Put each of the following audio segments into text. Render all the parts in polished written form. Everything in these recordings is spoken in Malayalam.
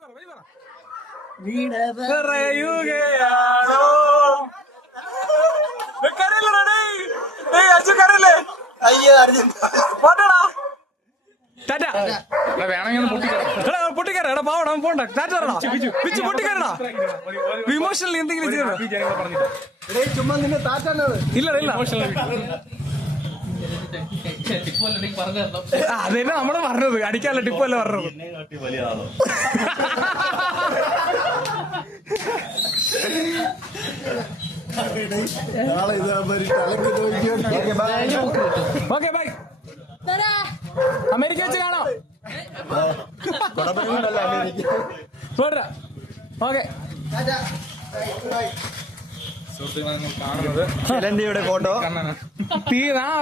പറയുകയാണോ കരല്ലേ അയ്യോ അർജുൻ പോട്ടടാ പൊട്ടിക്കറ പാവടാ പോണ്ട പിച്ച് പൊട്ടിക്കറടാ ഇമോഷണൽ എന്തെങ്കിലും ചെയ്യണം ചുമ്മാ നിന്നെ താറ്റാണത് ഇല്ല അതന്നെ നമ്മള് പറഞ്ഞത് അടിക്കാനുള്ള ടിപ്പല്ല പറഞ്ഞത് ഓക്കെ ബൈ അമേരിക്ക വെച്ച് കാണാം ഓക്കെ ഫോട്ടോ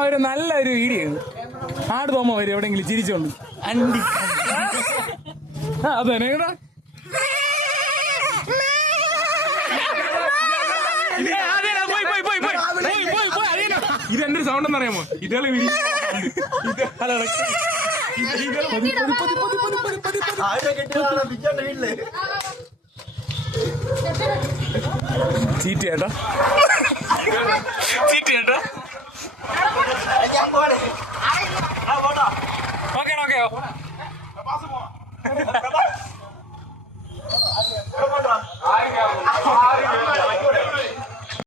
ഒരു നല്ലൊരു വീഡിയോ ആട് തോമ വരും എവിടെയെങ്കിലും ചിരിച്ചോണ്ട് അണ്ടി അത് തന്നെ കേട്ടോ ഇതെന്റെ സൗണ്ട് എന്നറിയാമോ ഇതേളെ ചീറ്റ് ചേട്ടാ